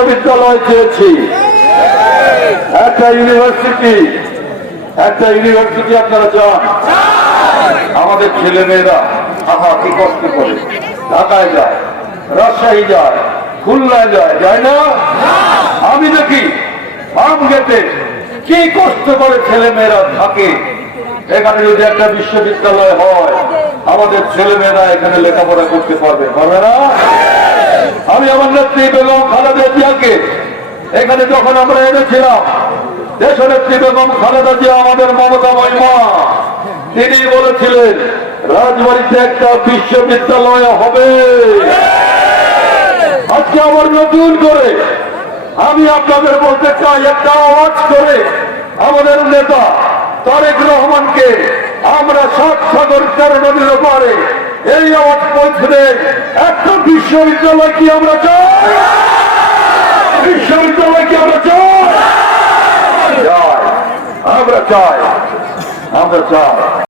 বিশ্ববিদ্যালয় চেয়েছি একটা ইউনিভার্সিটি একটা ইউনিভার্সিটি আপনারা চান আমাদের ছেলে মেয়েরা আহা কি কষ্ট করে ঢাকায় যায়, রাজশাহী যায়, খুলনায় যায় যায় না? আমি দেখি আম গেতে কি কষ্ট করে ছেলে মেয়েরা থাকে। এখানে যদি একটা বিশ্ববিদ্যালয় হয়, আমাদের ছেলে মেয়েরা এখানে লেখাপড়া করতে পারবে পারবে না? আমি আমার নেত্রী বেগম খালেদা এখানে যখন আমরা এনেছিলাম দেশনেত্রী বেগম খালেদা জিয়া আমাদের মমতা মহিমা তিনি বলেছিলেন, রাজবাড়িতে একটা বিশ্ববিদ্যালয় হবে। আজকে আবার নতুন করে আমি আপনাদের বলতে চাই, একটা আওয়াজ করে আমাদের নেতা তারেক রহমানকে আমরা সাত সাগর তেরো নদীর পারে এই আওয়াজ পৌঁছে একটা বিশ্ববিদ্যালয় কি আমরা চাই বিশ্ববিদ্যালয় কি আমরা চাই চাই আমরা চাই আমরা চাই